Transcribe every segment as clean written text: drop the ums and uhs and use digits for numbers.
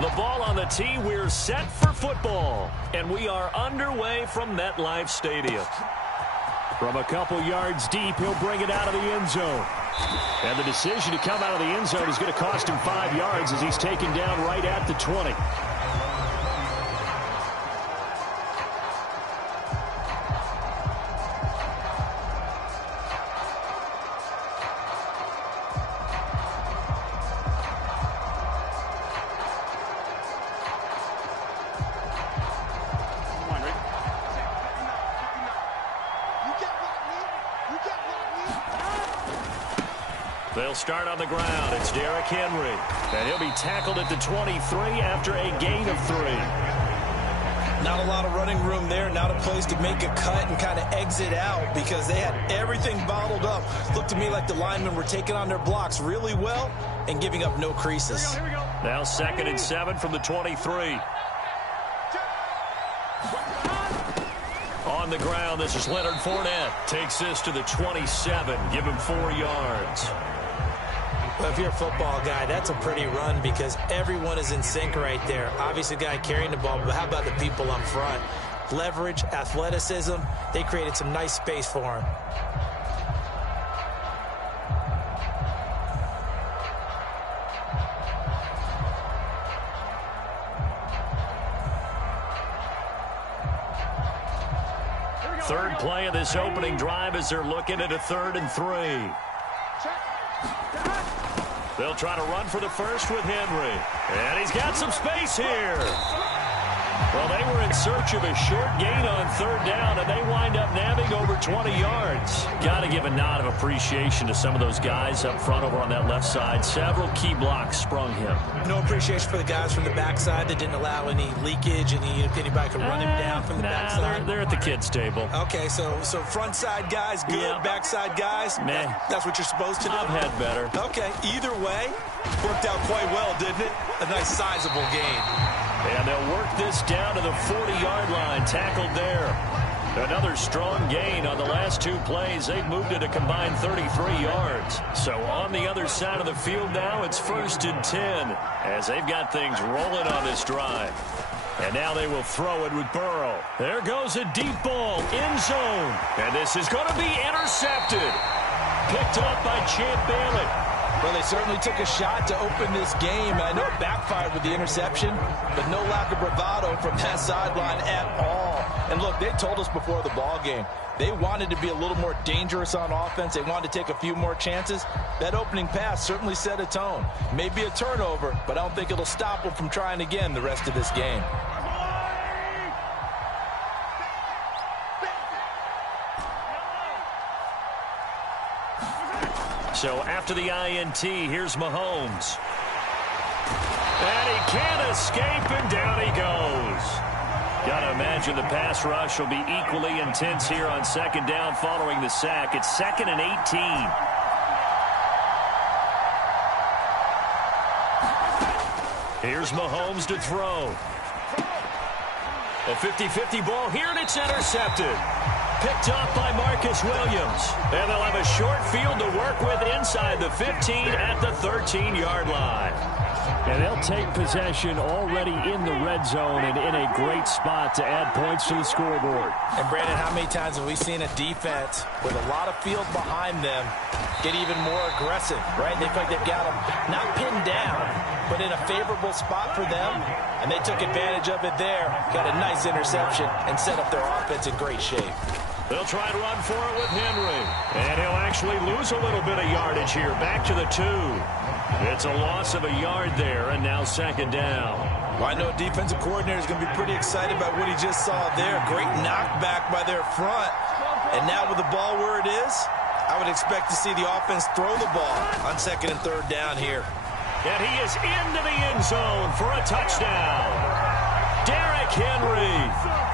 The ball on the tee. We're set for football. And we are underway from MetLife Stadium. From a couple yards deep, he'll bring it out of the end zone. And the decision to come out of the end zone is going to cost him 5 yards as he's taken down right at the 20. They'll start on the ground. It's Derrick Henry. And he'll be tackled at the 23 after a gain of 3. Not a lot of running room there. Not a place to make a cut and kind of exit out because they had everything bottled up. Looked to me like the linemen were taking on their blocks really well and giving up no creases. Here we go. Now 2nd and 7 from the 23. On the ground, this is Leonard Fournette. Takes this to the 27. Give him 4 yards. Well, if you're a football guy, that's a pretty run because everyone is in sync right there. Obviously, the guy carrying the ball, but how about the people up front? Leverage, athleticism, they created some nice space for him. Third play of this opening drive as they're looking at a 3rd and 3. They'll try to run for the first with Henry. And he's got some space here. Well, they were in search of a short gain on 3rd down, and they wind up nabbing over 20 yards. Got to give a nod of appreciation to some of those guys up front over on that left side. Several key blocks sprung him. No appreciation for the guys from the backside that didn't allow any leakage, anybody could run him down from the backside. They're at the kids' table. Okay, so front side guys good, yeah. Backside guys, man, that's what you're supposed to do. I've had better. Okay, either way, worked out quite well, didn't it? A nice sizable gain. And they'll work this down to the 40-yard line, tackled there. Another strong gain on the last 2 plays. They've moved it a combined 33 yards. So on the other side of the field now, it's 1st and 10 as they've got things rolling on this drive. And now they will throw it with Burrow. There goes a deep ball, end zone. And this is going to be intercepted. Picked up by Champ Bailey. Well, they certainly took a shot to open this game. And I know it backfired with the interception, but no lack of bravado from that sideline at all. And look, they told us before the ball game, they wanted to be a little more dangerous on offense. They wanted to take a few more chances. That opening pass certainly set a tone. Maybe a turnover, but I don't think it'll stop them from trying again the rest of this game. So after the INT, here's Mahomes. And he can't escape, and down he goes. Got to imagine the pass rush will be equally intense here on 2nd down following the sack. It's 2nd and 18. Here's Mahomes to throw. A 50-50 ball here, and it's intercepted. Picked up by Marcus Williams. And they'll have a short field to work with inside the 15 at the 13-yard line. And they'll take possession already in the red zone and in a great spot to add points to the scoreboard. And, Brandon, how many times have we seen a defense with a lot of field behind them get even more aggressive, right? They feel like they've got them not pinned down, but in a favorable spot for them, and they took advantage of it there, got a nice interception, and set up their offense in great shape. They'll try to run for it with Henry. And he'll actually lose a little bit of yardage here. Back to the 2. It's a loss of a yard there, and now 2nd down. Well, I know a defensive coordinator is going to be pretty excited about what he just saw there. Great knockback by their front. And now with the ball where it is, I would expect to see the offense throw the ball on 2nd and 3rd down here. And he is into the end zone for a touchdown. Derrick Henry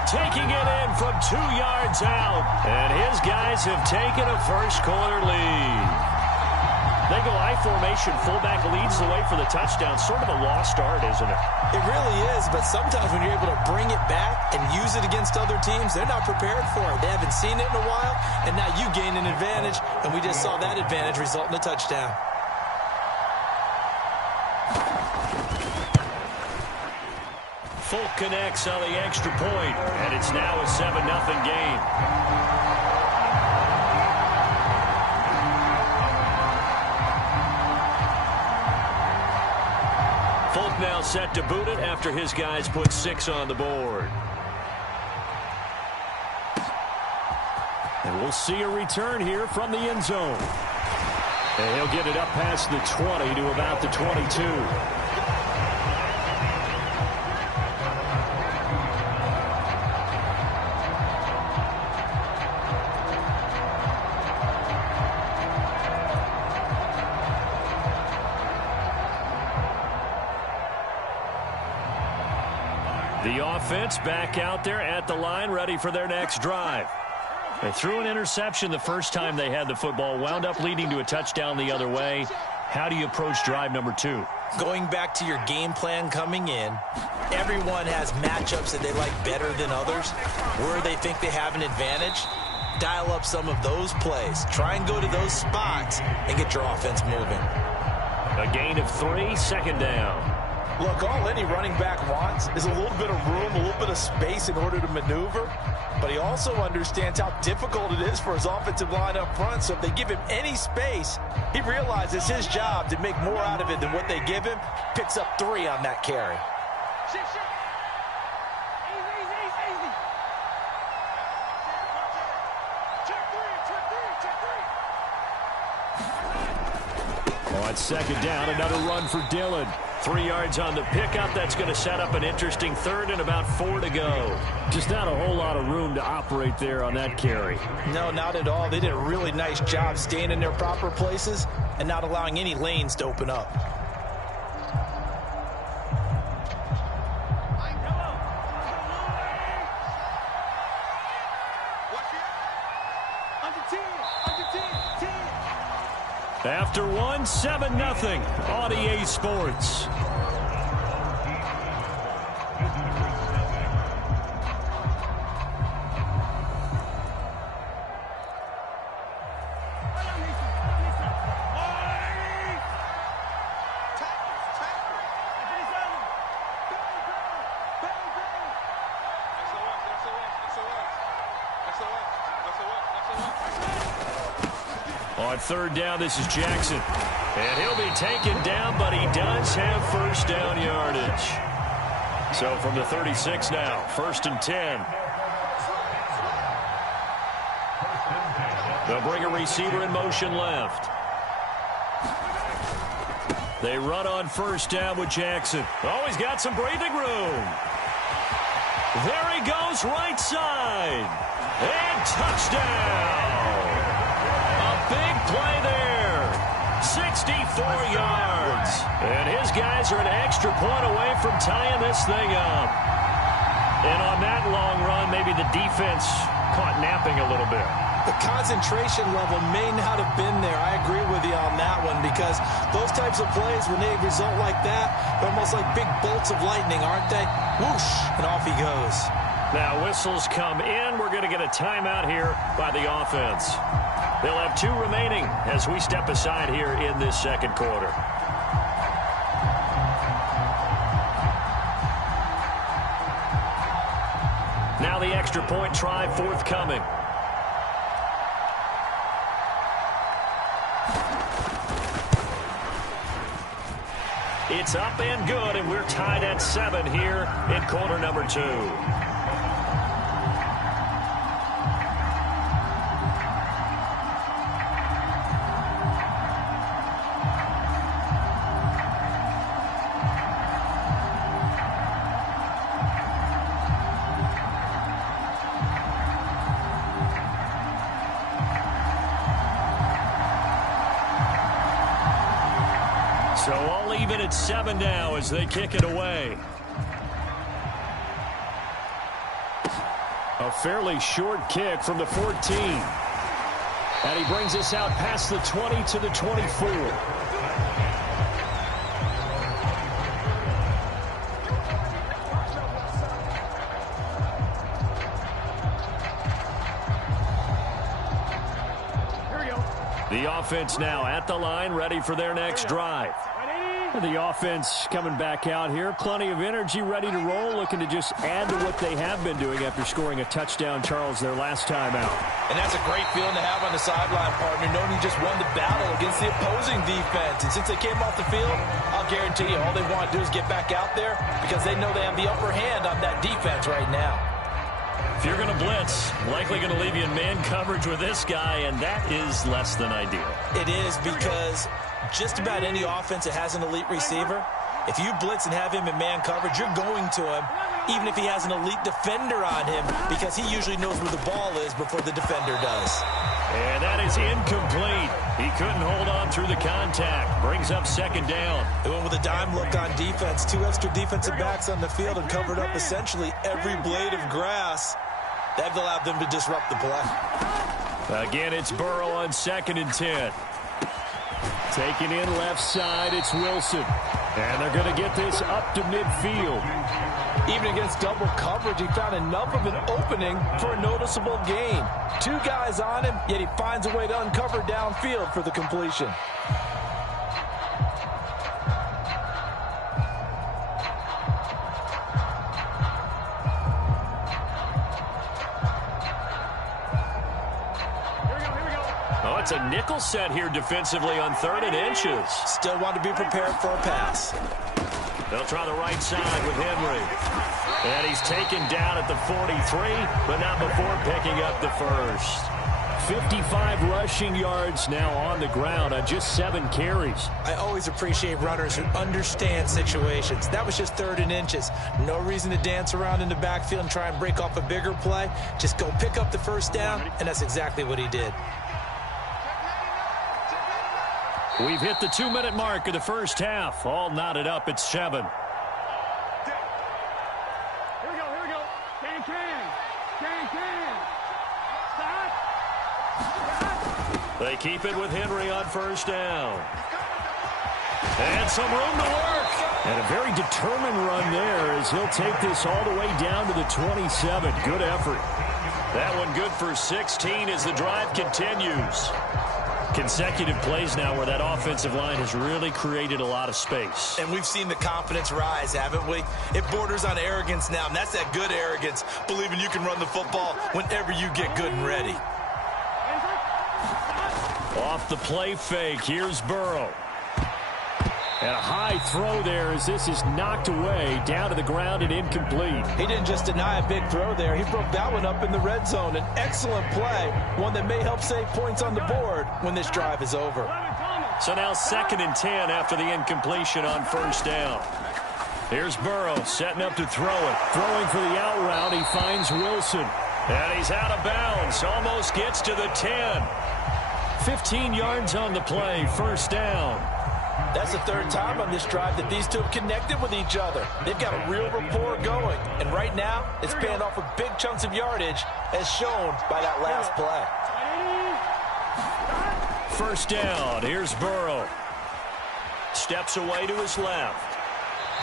taking it in from 2 yards out. And his guys have taken a first-quarter lead. They go I-formation. Fullback leads the way for the touchdown. Sort of a lost art, isn't it? It really is, but sometimes when you're able to bring it back and use it against other teams, they're not prepared for it. They haven't seen it in a while, and now you gain an advantage, and we just saw that advantage result in a touchdown. Folk connects on the extra point, and it's now a 7-0 game. Folk now set to boot it after his guys put 6 on the board. And we'll see a return here from the end zone. And he'll get it up past the 20 to about the 22. The offense back out there at the line, ready for their next drive. They threw an interception the first time they had the football, wound up leading to a touchdown the other way. How do you approach drive number 2? Going back to your game plan coming in, everyone has matchups that they like better than others. Where they think they have an advantage, dial up some of those plays. Try and go to those spots and get your offense moving. A gain of 3, second down. Look, all any running back wants is a little bit of room, a little bit of space in order to maneuver. But he also understands how difficult it is for his offensive line up front. So if they give him any space, he realizes his job to make more out of it than what they give him. Picks up 3 on that carry. On second down, another run for Dillon. 3 yards on the pickup. That's going to set up an interesting third and about 4 to go. Just not a whole lot of room to operate there on that carry. No, not at all. They did a really nice job staying in their proper places and not allowing any lanes to open up. After 1, 7-0 on EA Sports. On third down, this is Jackson. And he'll be taken down, but he does have first down yardage. So from the 36 now, 1st and 10. They'll bring a receiver in motion left. They run on first down with Jackson. Oh, he's got some breathing room. There he goes, right side. And touchdown. Big play there. 64 yards. And his guys are an extra point away from tying this thing up. And on that long run, maybe the defense caught napping a little bit. The concentration level may not have been there. I agree with you on that one, because those types of plays, when they result like that, they're almost like big bolts of lightning, aren't they? Whoosh, and off he goes. Now whistles come in. We're going to get a timeout here by the offense. They'll have 2 remaining as we step aside here in this second quarter. Now the extra point try forthcoming. It's up and good, and we're tied at 7 here in quarter number 2. So all even at 7 now as they kick it away. A fairly short kick from the 14. And he brings us out past the 20 to the 24. The offense now at the line, ready for their next drive. The offense coming back out here. Plenty of energy, ready to roll, looking to just add to what they have been doing after scoring a touchdown, Charles, their last time out. And that's a great feeling to have on the sideline, partner, knowing you just won the battle against the opposing defense. And since they came off the field, I'll guarantee you all they want to do is get back out there because they know they have the upper hand on that defense right now. If you're going to blitz, likely going to leave you in man coverage with this guy, and that is less than ideal. It is because just about any offense that has an elite receiver, if you blitz and have him in man coverage, you're going to him, even if he has an elite defender on him, because he usually knows where the ball is before the defender does. And that is incomplete. He couldn't hold on through the contact. Brings up second down. They went with a dime look on defense. 2 extra defensive backs on the field and covered up essentially every blade of grass. That allowed them to disrupt the play. Again, it's Burrow on 2nd and 10. Taking in left side, it's Wilson. And they're going to get this up to midfield. Even against double coverage, he found enough of an opening for a noticeable gain. 2 guys on him, yet he finds a way to uncover downfield for the completion. Oh, it's a nickel set here defensively on 3rd and inches. Still want to be prepared for a pass. They'll try the right side with Henry. And he's taken down at the 43, but not before picking up the first. 55 rushing yards now on the ground on just 7 carries. I always appreciate runners who understand situations. That was just 3rd and inches. No reason to dance around in the backfield and try and break off a bigger play. Just go pick up the first down, and that's exactly what he did. We've hit the 2-minute mark of the first half. All knotted up at 7. Here we go. Can. Stop. They keep it with Henry on first down. And some room to work. And a very determined run there as he'll take this all the way down to the 27. Good effort. That one good for 16 as the drive continues. Consecutive plays now where that offensive line has really created a lot of space. And we've seen the confidence rise, haven't we? It borders on arrogance now, and that's that good arrogance, believing you can run the football whenever you get good and ready. Off the play fake, here's Burrow. And a high throw there as this is knocked away, down to the ground and incomplete. He didn't just deny a big throw there. He broke that one up in the red zone. An excellent play, one that may help save points on the board when this drive is over. So now 2nd and 10 after the incompletion on first down. Here's Burrow setting up to throw it. Throwing for the out route, he finds Wilson. And he's out of bounds, almost gets to the 10. 15 yards on the play, first down. That's the 3rd time on this drive that these two have connected with each other. They've got a real rapport going. And right now, it's paying off with big chunks of yardage as shown by that last play. First down, here's Burrow. Steps away to his left.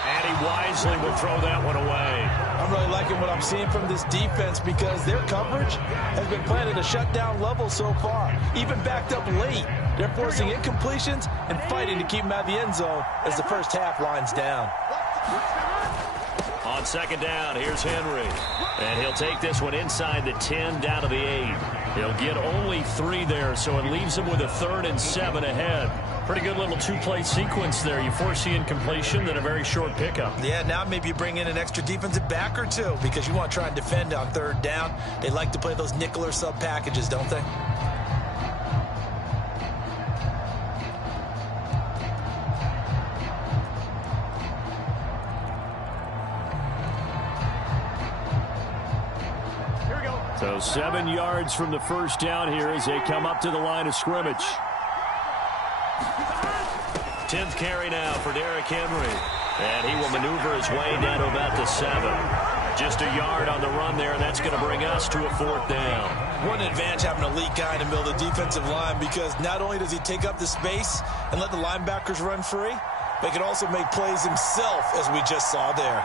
And he wisely will throw that one away. I'm really liking what I'm seeing from this defense because their coverage has been playing at a shutdown level so far. Even backed up late. They're forcing incompletions and fighting to keep them out of the end zone as the first half winds down. On 2nd down, here's Henry. And he'll take this one inside the 10 down to the 8. He'll get only 3 there, so it leaves him with a 3rd and 7 ahead. Pretty good little 2-play sequence there. You force the incompletion, then a very short pickup. Yeah, now maybe you bring in an extra defensive back or 2 because you want to try and defend on 3rd down. They like to play those nickel or sub packages, don't they? So 7 yards from the first down here as they come up to the line of scrimmage. 10th carry now for Derrick Henry. And he will maneuver his way down to about the 7. Just a yard on the run there, and that's going to bring us to a 4th down. What an advantage having an elite guy in the middle of the defensive line because not only does he take up the space and let the linebackers run free, but he can also make plays himself, as we just saw there.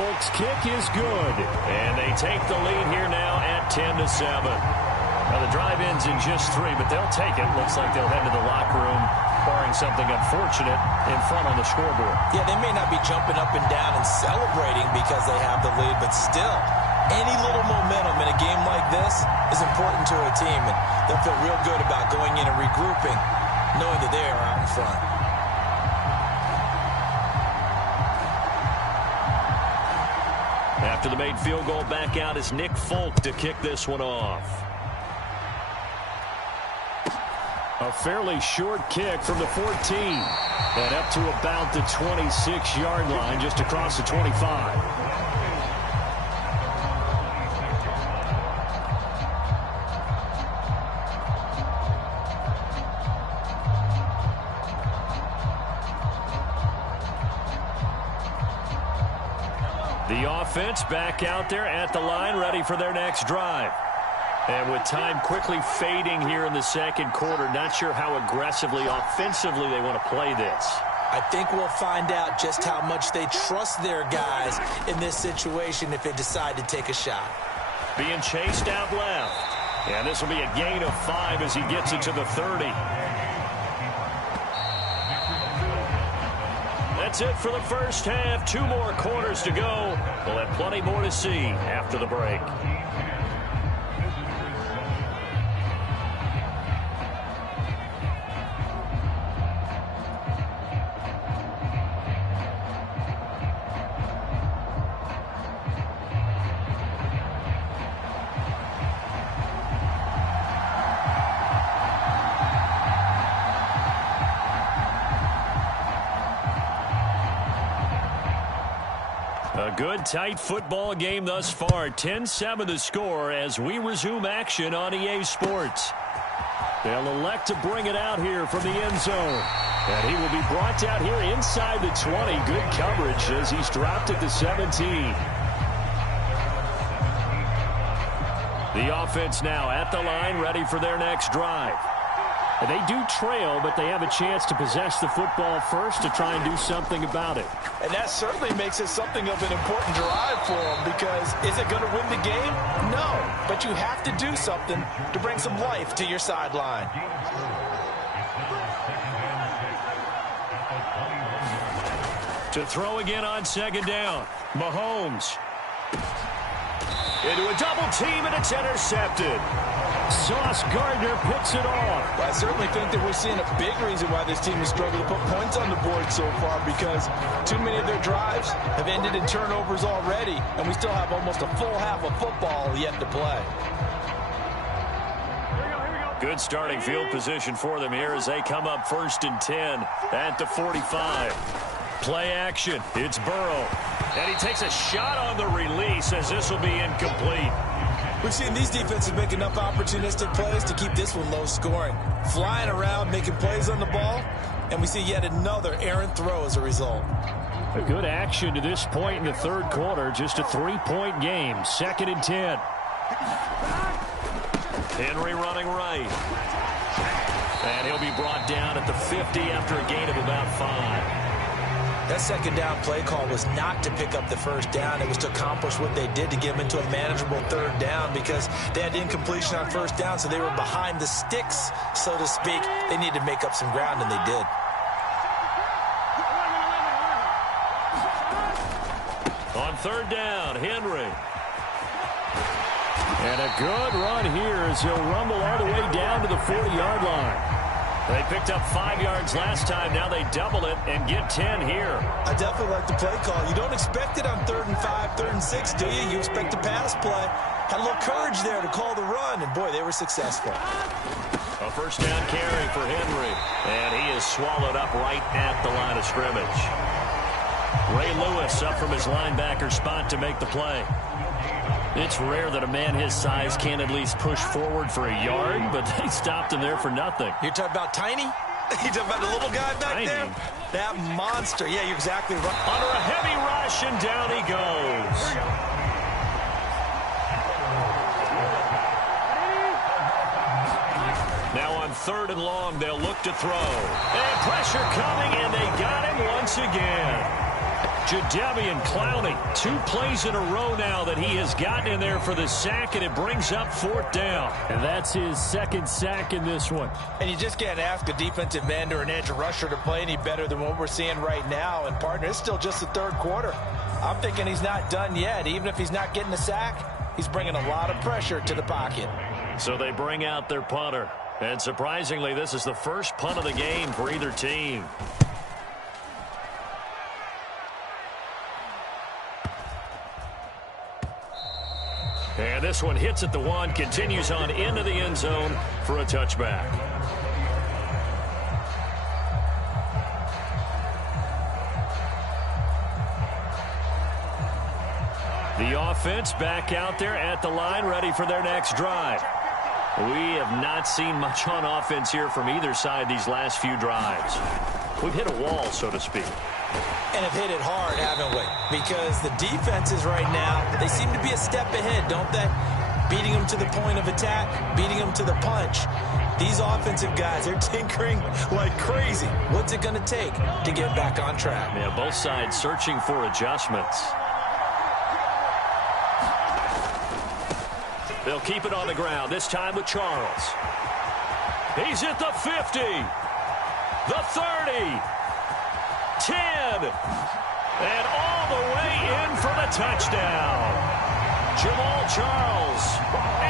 Folk's kick is good. And they take the lead here now at 10-7. Now the drive ends in just 3, but they'll take it. Looks like they'll head to the locker room, barring something unfortunate in front on the scoreboard. Yeah, they may not be jumping up and down and celebrating because they have the lead, but still, any little momentum in a game like this is important to a team, and they'll feel real good about going in and regrouping, knowing that they are out in front. After the made field goal, back out is Nick Folk to kick this one off. A fairly short kick from the 14. And up to about the 26-yard line, just across the 25. The offense back out there at the line, ready for their next drive. And with time quickly fading here in the second quarter, not sure how aggressively, offensively they want to play this. I think we'll find out just how much they trust their guys in this situation if they decide to take a shot. Being chased out left. And this will be a gain of 5 as he gets it to the 30. That's it for the first half. 2 more quarters to go. We'll have plenty more to see after the break. A good, tight football game thus far. 10-7 the score as we resume action on EA Sports. They'll elect to bring it out here from the end zone. And he will be brought out here inside the 20. Good coverage as he's dropped at the 17. The offense now at the line, ready for their next drive. And they do trail, but they have a chance to possess the football first to try and do something about it. And that certainly makes it something of an important drive for them, because is it going to win the game? No, but you have to do something to bring some life to your sideline. To throw again on second down, Mahomes. Into a double team, and it's intercepted. Sauce Gardner picks it off. Well, I certainly think that we're seeing a big reason why this team has struggled to put points on the board so far, because too many of their drives have ended in turnovers already, and we still have almost a full half of football yet to play. Good starting field position for them here as they come up 1st and 10 at the 45. Play action. It's Burrow. And he takes a shot on the release as this will be incomplete. We've seen these defenses make enough opportunistic plays to keep this one low scoring. Flying around, making plays on the ball, and we see yet another errant throw as a result. A good action to this point in the third quarter. Just a 3-point game. 2nd and 10. Henry running right. And he'll be brought down at the 50 after a gain of about 5. That second down play call was not to pick up the first down. It was to accomplish what they did to get them into a manageable third down, because they had incompletion on first down, so they were behind the sticks, so to speak. They needed to make up some ground, and they did. On 3rd down, Henry. And a good run here as he'll rumble all the way down to the 40-yard line. They picked up 5 yards last time. Now they double it and get 10 here. I definitely like the play call. You don't expect it on 3rd and 5, 3rd and 6, do you? You expect a pass play. Had a little courage there to call the run, and boy, they were successful. A first down carry for Henry. And he is swallowed up right at the line of scrimmage. Ray Lewis up from his linebacker spot to make the play. It's rare that a man his size can't at least push forward for a yard, but they stopped him there for nothing. You're talking about Tiny? You're talking about the little guy back there? That monster. Yeah, you're exactly right. Under a heavy rush, and down he goes. Now on 3rd and long, they'll look to throw. And pressure coming, and they got him once again. Jadeveon Clowney, 2 plays in a row now that he has gotten in there for the sack, and it brings up 4th down. And that's his 2nd sack in this one. And you just can't ask a defensive end or an edge rusher to play any better than what we're seeing right now. And, partner, it's still just the 3rd quarter. I'm thinking he's not done yet. Even if he's not getting a sack, he's bringing a lot of pressure to the pocket. So they bring out their punter. And surprisingly, this is the first punt of the game for either team. And this one hits at the 1, continues on into the end zone for a touchback. The offense back out there at the line, ready for their next drive. We have not seen much on offense here from either side these last few drives. We've hit a wall, so to speak. And have hit it hard, haven't we? Because the defenses right now, they seem to be a step ahead, don't they? Beating them to the point of attack, beating them to the punch. These offensive guys, they're tinkering like crazy. What's it going to take to get back on track? Yeah, both sides searching for adjustments. They'll keep it on the ground, this time with Charles. He's at the 50, the 30, 10, and all the way in for the touchdown. Jamal Charles,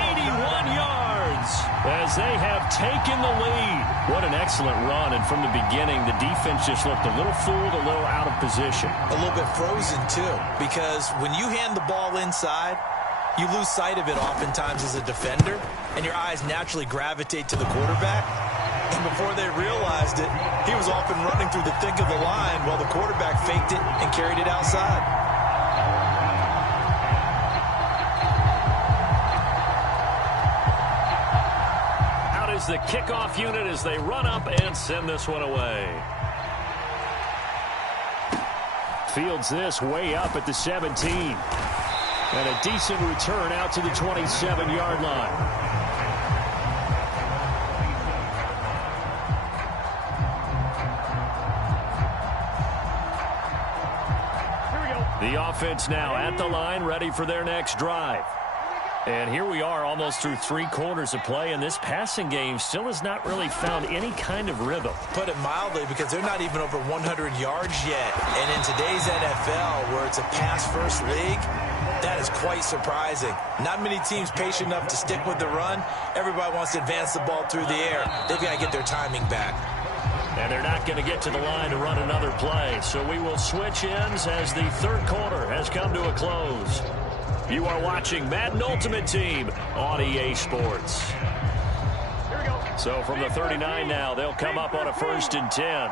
81 yards, as they have taken the lead. What an excellent run, and from the beginning, the defense just looked a little fooled, a little out of position. A little bit frozen, too, because when you hand the ball inside, you lose sight of it oftentimes as a defender, and your eyes naturally gravitate to the quarterback. And before they realized it, he was off and running through the thick of the line while the quarterback faked it and carried it outside. Out is the kickoff unit as they run up and send this one away. Fields this way up at the 17. And a decent return out to the 27-yard line. The offense now at the line, ready for their next drive. And here we are almost through 3 quarters of play, and this passing game still has not really found any kind of rhythm. Put it mildly, because they're not even over 100 yards yet. And in today's NFL, where it's a pass-first league, that is quite surprising. Not many teams patient enough to stick with the run. Everybody wants to advance the ball through the air. They've got to get their timing back. And they're not going to get to the line to run another play. So we will switch ends as the 3rd quarter has come to a close. You are watching Madden Ultimate Team on EA Sports. So from the 39 now, they'll come up on a 1st and 10.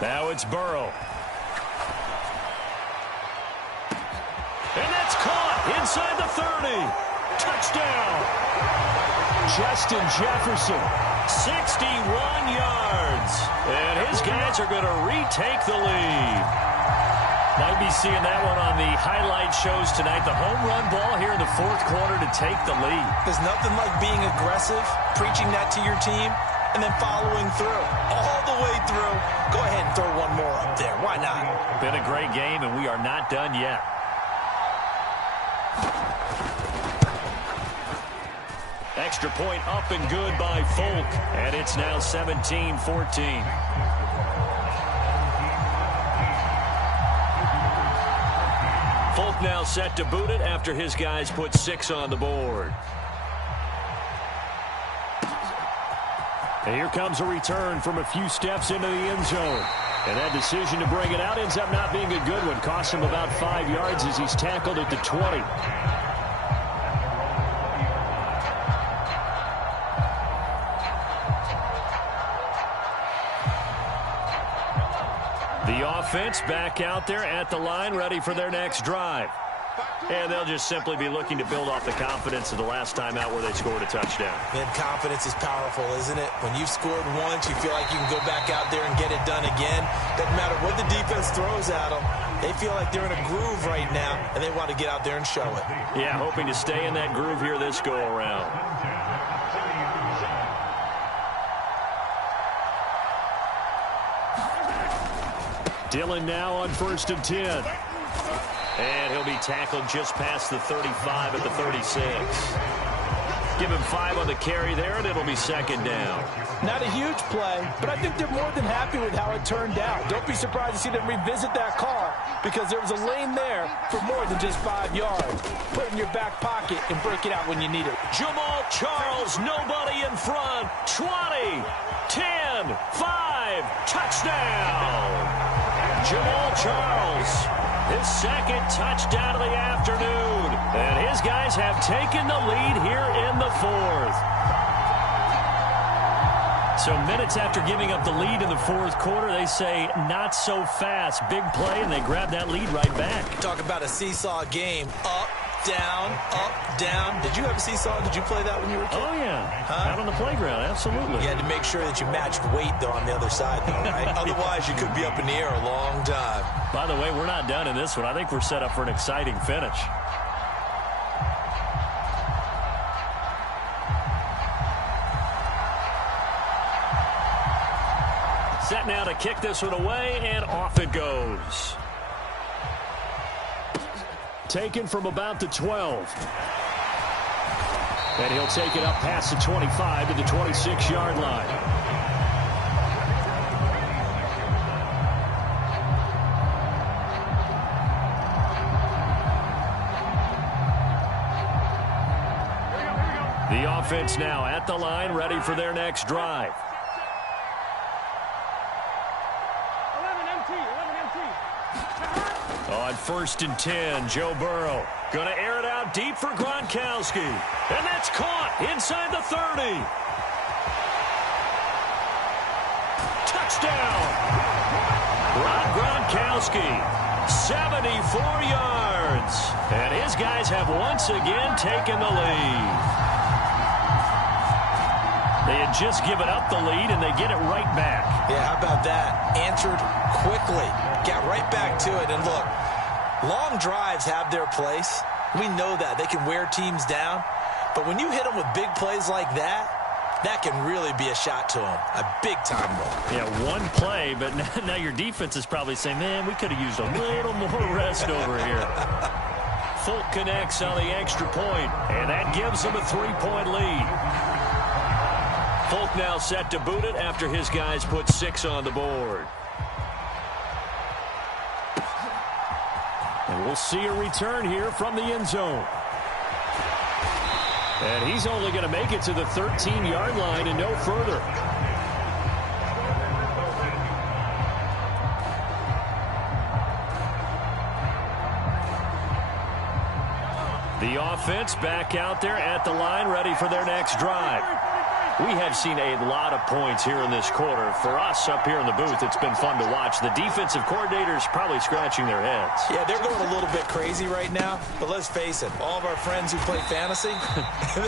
Now it's Burrow. And that's caught inside the 30. Touchdown. Justin Jefferson, 61 yards. And his guys are going to retake the lead. Might be seeing that one on the highlight shows tonight. The home run ball here in the 4th quarter to take the lead. There's nothing like being aggressive, preaching that to your team, and then following through. All the way through. Go ahead and throw one more up there. Why not? Been a great game, and we are not done yet. Extra point up and good by Folk, and it's now 17-14. Folk now set to boot it after his guys put 6 on the board. And here comes a return from a few steps into the end zone. And that decision to bring it out ends up not being a good one. Costs him about 5 yards as he's tackled at the 20. The offense back out there at the line, ready for their next drive. And they'll just simply be looking to build off the confidence of the last time out where they scored a touchdown. Man, confidence is powerful, isn't it? When you've scored once, you feel like you can go back out there and get it done again. Doesn't matter what the defense throws at them. They feel like they're in a groove right now, and they want to get out there and show it. Yeah, hoping to stay in that groove here this go-around. Dillon now on 1st and 10. And he'll be tackled just past the 35 at the 36. Give him 5 on the carry there, and it'll be 2nd down. Not a huge play, but I think they're more than happy with how it turned out. Don't be surprised to see them revisit that call because there was a lane there for more than just 5 yards. Put it in your back pocket and break it out when you need it. Jamal Charles, nobody in front. 20, 10, 5, touchdown. Jamal Charles, his 2nd touchdown of the afternoon. And his guys have taken the lead here in the 4th. So minutes after giving up the lead in the 4th quarter, they say not so fast. Big play, and they grab that lead right back. Talk about a seesaw game. Up, down, up, down. Did you have a seesaw? Did you play that when you were a kid? Oh, yeah. Out on the playground, absolutely. You had to make sure that you matched weight, though, on the other side, though, right? Otherwise, you could be up in the air a long time. By the way, we're not done in this one. I think we're set up for an exciting finish. Set now to kick this one away, and off it goes. Taken from about the 12. And he'll take it up past the 25 to the 26-yard line. The offense now at the line, ready for their next drive. 11 MT. On 1st and 10, Joe Burrow going to air it out deep for Gronkowski. And that's caught inside the 30. Touchdown. Rob Gronkowski, 74 yards. And his guys have once again taken the lead. They had just given up the lead, and they get it right back. Yeah, how about that? Answered quickly. Got right back to it. And look, long drives have their place. We know that. They can wear teams down. But when you hit them with big plays like that, that can really be a shot to them. A big-time one. Yeah, one play, but now your defense is probably saying, man, we could have used a little more rest over here. Folk connects on the extra point, and that gives them a 3-point lead. Folk now set to boot it after his guys put 6 on the board. And we'll see a return here from the end zone. And he's only going to make it to the 13-yard line and no further. The offense back out there at the line, ready for their next drive. We have seen a lot of points here in this quarter. For us up here in the booth, it's been fun to watch. The defensive coordinators probably scratching their heads. Yeah, they're going a little bit crazy right now. But let's face it, all of our friends who play fantasy,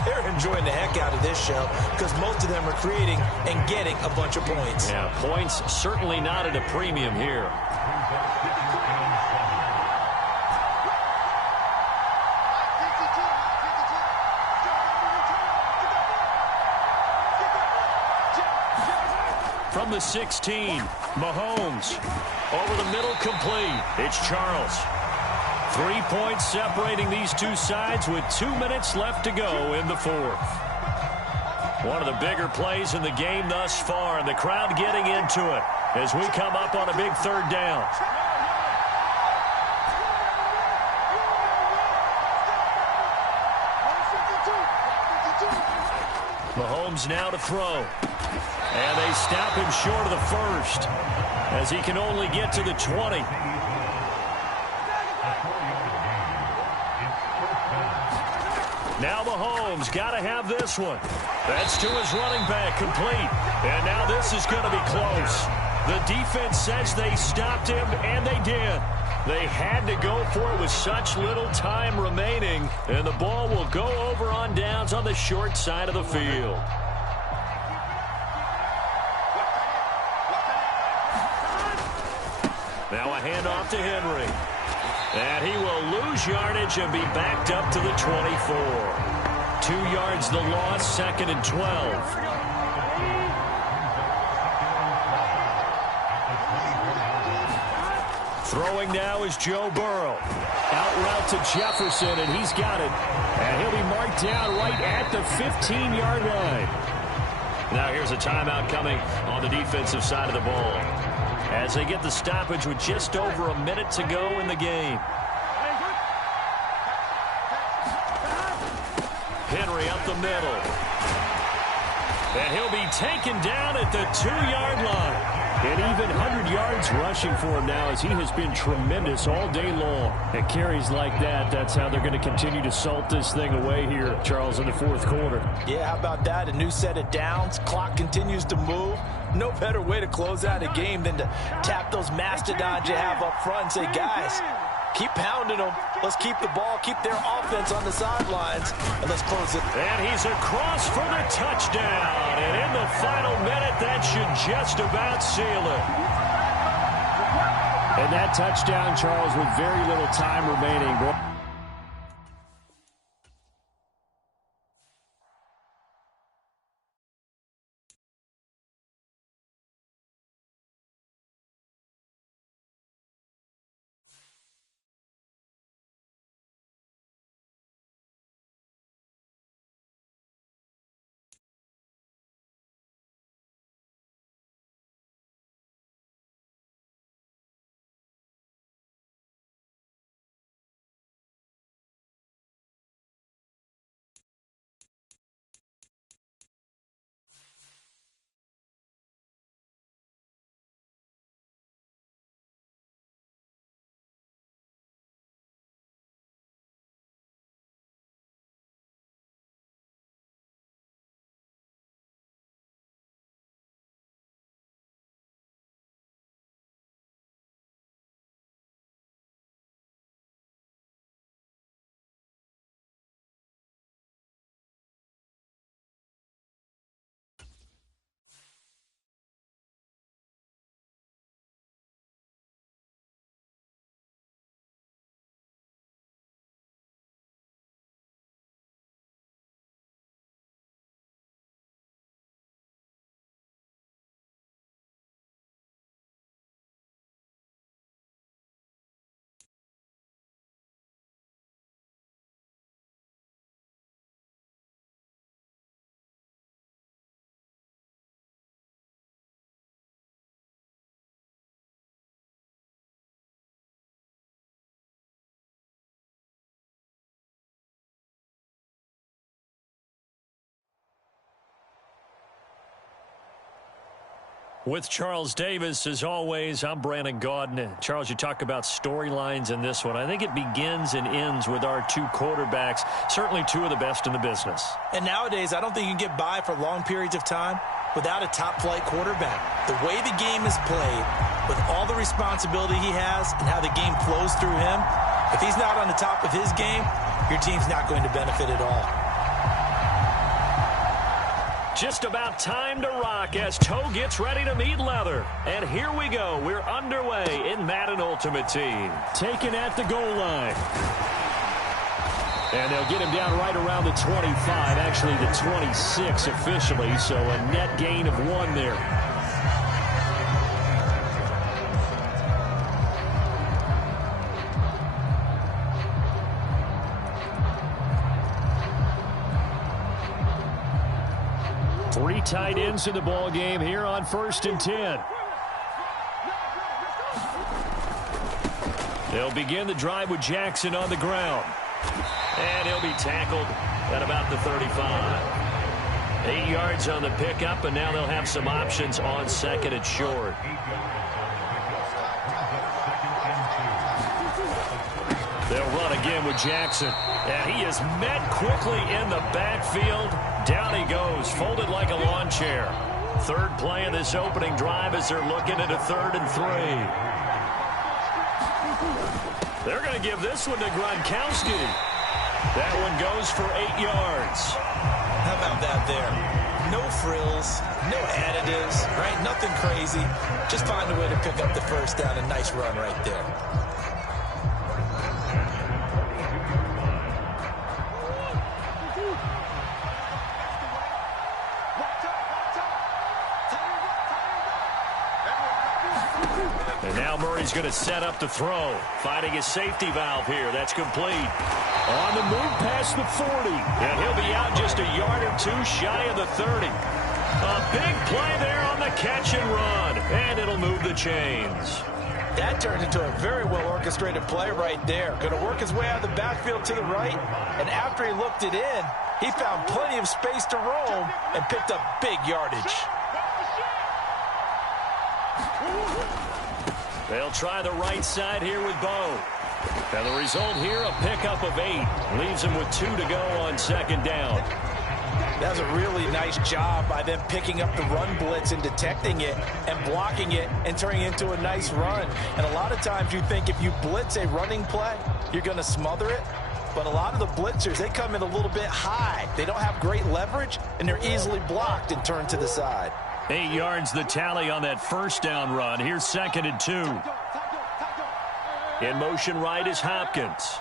they're enjoying the heck out of this show because most of them are creating and getting a bunch of points. Yeah, points certainly not at a premium here. From the 16, Mahomes over the middle, complete. It's Charles. 3 points separating these two sides with 2 minutes left to go in the 4th. One of the bigger plays in the game thus far, and the crowd getting into it as we come up on a big 3rd down. Mahomes now to throw. And they stop him short of the 1st as he can only get to the 20. Now Mahomes got to have this one. That's to his running back, complete. And now this is going to be close. The defense says they stopped him, and they did. They had to go for it with such little time remaining, and the ball will go over on downs on the short side of the field. Now a handoff to Henry. And he will lose yardage and be backed up to the 24. 2 yards the loss, 2nd and 12. Throwing now is Joe Burrow. Out route to Jefferson, and he's got it. And he'll be marked down right at the 15-yard line. Now here's a timeout coming on the defensive side of the ball, as they get the stoppage with just over a minute to go in the game. Henry up the middle. And he'll be taken down at the 2-yard line. And even 100 yards rushing for him now, as he has been tremendous all day long. At carries like that, that's how they're going to continue to salt this thing away here, Charles, in the fourth quarter. Yeah, how about that? A new set of downs. Clock continues to move. No better way to close out a game than to tap those mastodons you have up front and say, guys, keep pounding them. Let's keep the ball, keep their offense on the sidelines, and let's close it. And he's across for the touchdown. And in the final minute, that should just about seal it. And that touchdown, Charles, with very little time remaining. With Charles Davis, as always, I'm Brandon Gaudin. Charles, you talk about storylines in this one. I think it begins and ends with our two quarterbacks, certainly two of the best in the business. And nowadays, I don't think you can get by for long periods of time without a top-flight quarterback. The way the game is played, with all the responsibility he has and how the game flows through him, if he's not on the top of his game, your team's not going to benefit at all. Just about time to rock as Toe gets ready to meet leather. And here we go. We're underway in Madden Ultimate Team. Taken at the goal line. And they'll get him down right around the 25, actually the 26 officially, so a net gain of 1 there. Three tight ends in the ball game here on 1st and 10. They'll begin the drive with Jackson on the ground. And he'll be tackled at about the 35. 8 yards on the pickup, and now they'll have some options on 2nd and short. They'll run again with Jackson. And he is met quickly in the backfield. Down he goes, folded like a lawn chair. Third play of this opening drive as they're looking at a 3rd and 3. They're going to give this one to Gronkowski. That one goes for 8 yards. How about that there? No frills, no additives, right? Nothing crazy. Just find a way to pick up the first down. A nice run right there. He's going to set up the throw. Finding his safety valve here. That's complete. On the move past the 40. And he'll be out just a yard or two shy of the 30. A big play there on the catch and run. And it'll move the chains. That turned into a very well-orchestrated play right there. Going to work his way out of the backfield to the right. And after he looked it in, he found plenty of space to roam and picked up big yardage. They'll try the right side here with Bo. And the result here, a pickup of 8. Leaves him with 2 to go on second down. That was a really nice job by them picking up the run blitz and detecting it and blocking it and turning it into a nice run. And a lot of times you think if you blitz a running play, you're going to smother it. But a lot of the blitzers, they come in a little bit high. They don't have great leverage, and they're easily blocked and turned to the side. 8 yards the tally on that first down run. Here's 2nd and 2. In motion right is Hopkins.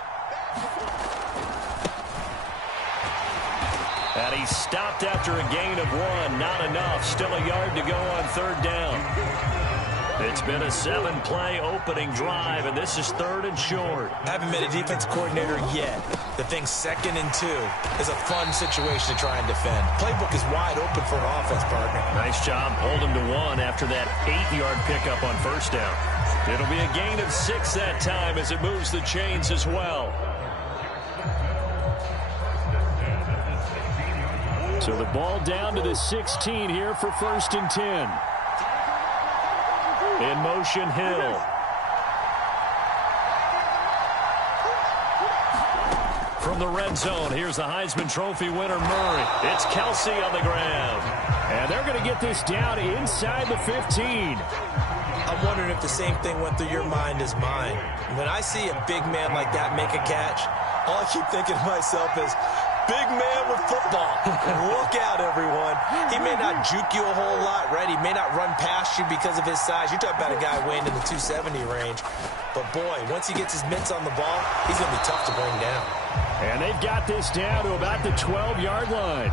And he's stopped after a gain of 1. Not enough. Still a yard to go on 3rd down. It's been a 7-play opening drive, and this is 3rd and short. I haven't met a defense coordinator yet. The thing 2nd and 2 is a fun situation to try and defend. Playbook is wide open for an offense, partner. Nice job holding to 1 after that 8-yard pickup on 1st down. It'll be a gain of 6 that time as it moves the chains as well. So the ball down to the 16 here for 1st and 10. In motion, Hill. From the red zone, here's the Heisman Trophy winner, Murray. It's Kelsey on the ground. And they're going to get this down inside the 15. I'm wondering if the same thing went through your mind as mine. When I see a big man like that make a catch, all I keep thinking to myself is, big man with football. Look out, everyone. He may not juke you a whole lot, right? He may not run past you because of his size. You're talking about a guy weighing in the 270 range. But, boy, once he gets his mitts on the ball, he's going to be tough to bring down. And they've got this down to about the 12-yard line.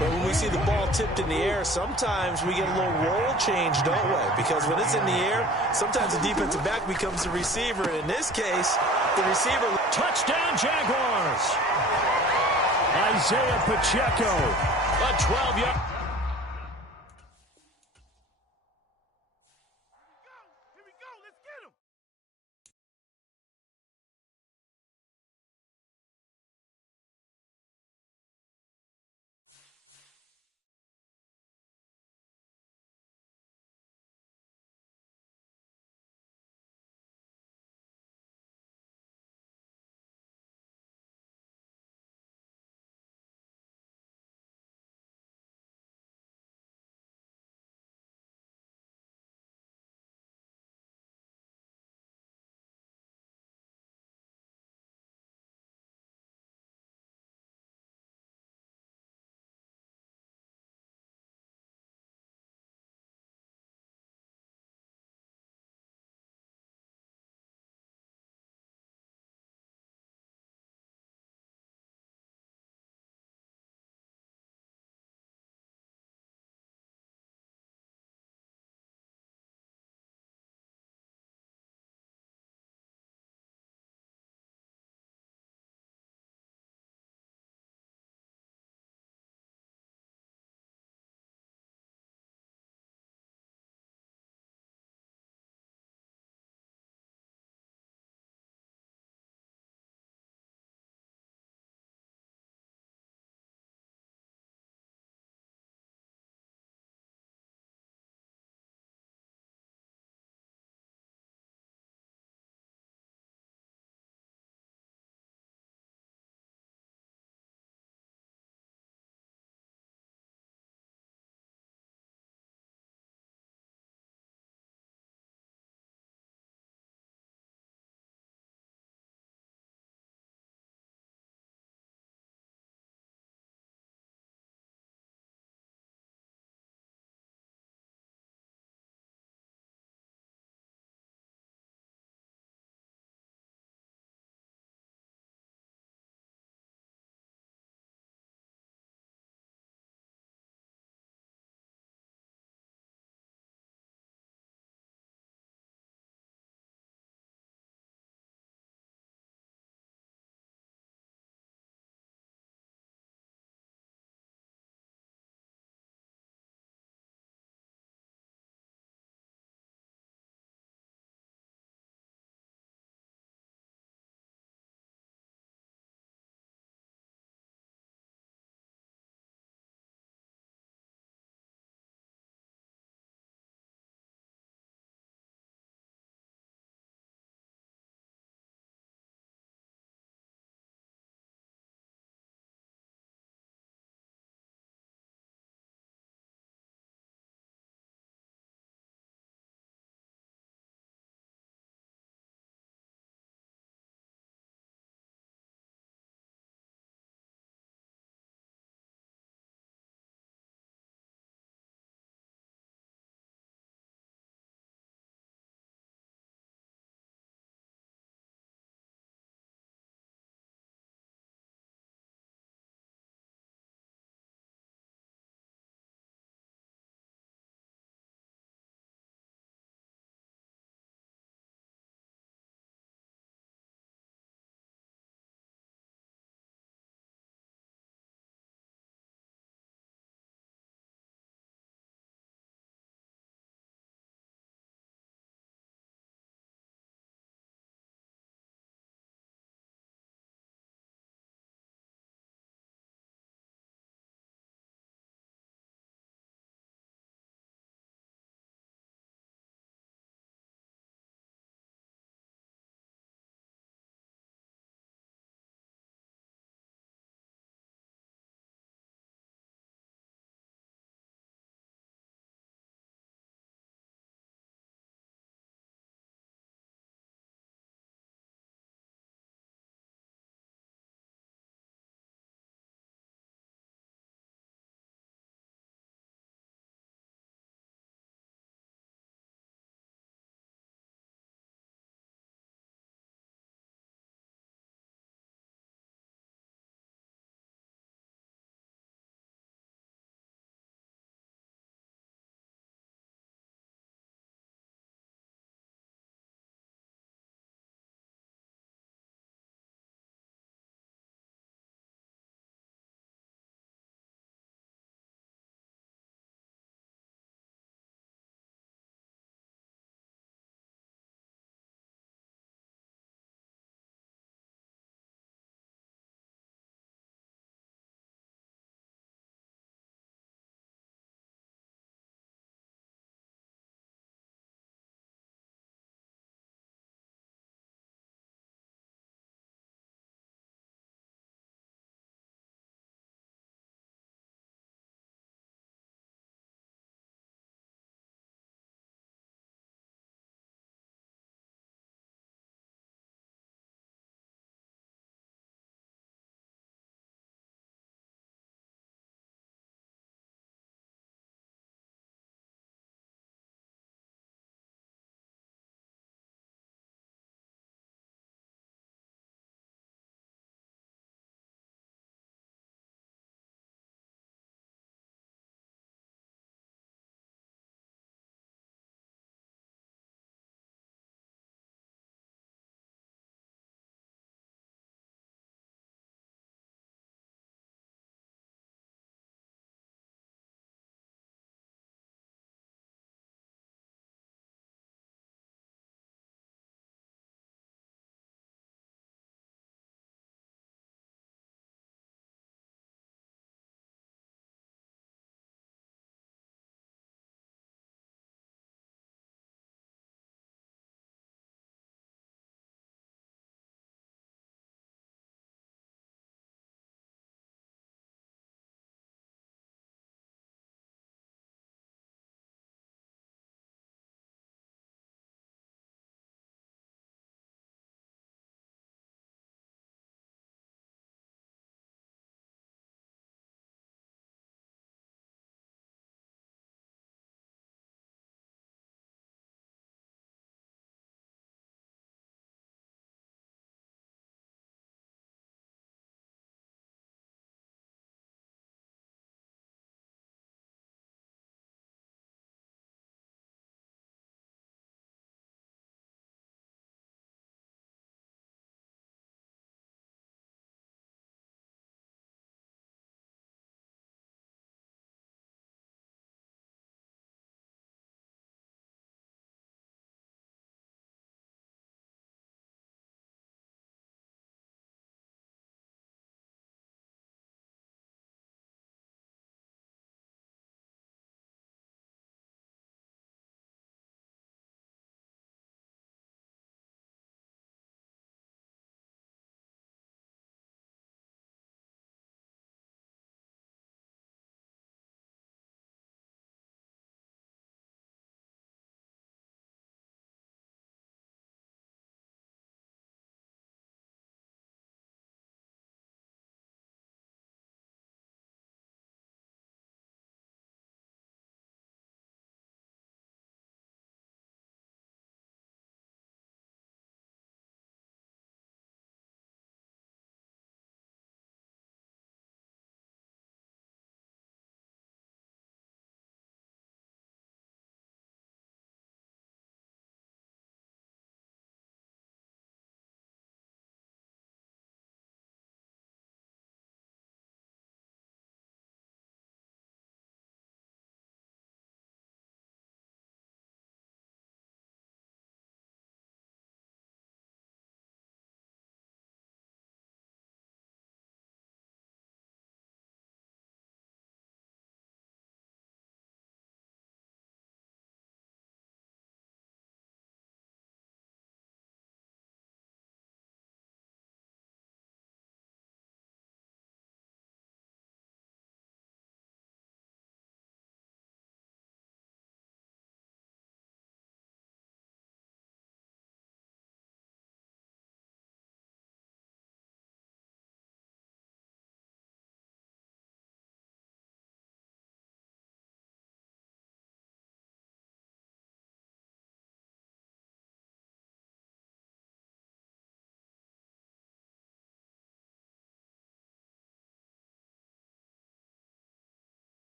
But when we see the ball tipped in the air, sometimes we get a little roll change, don't we? Because when it's in the air, sometimes the defensive back becomes the receiver. And in this case, the receiver... Touchdown, Jaguars! Isaiah Pacheco. A 12-yard...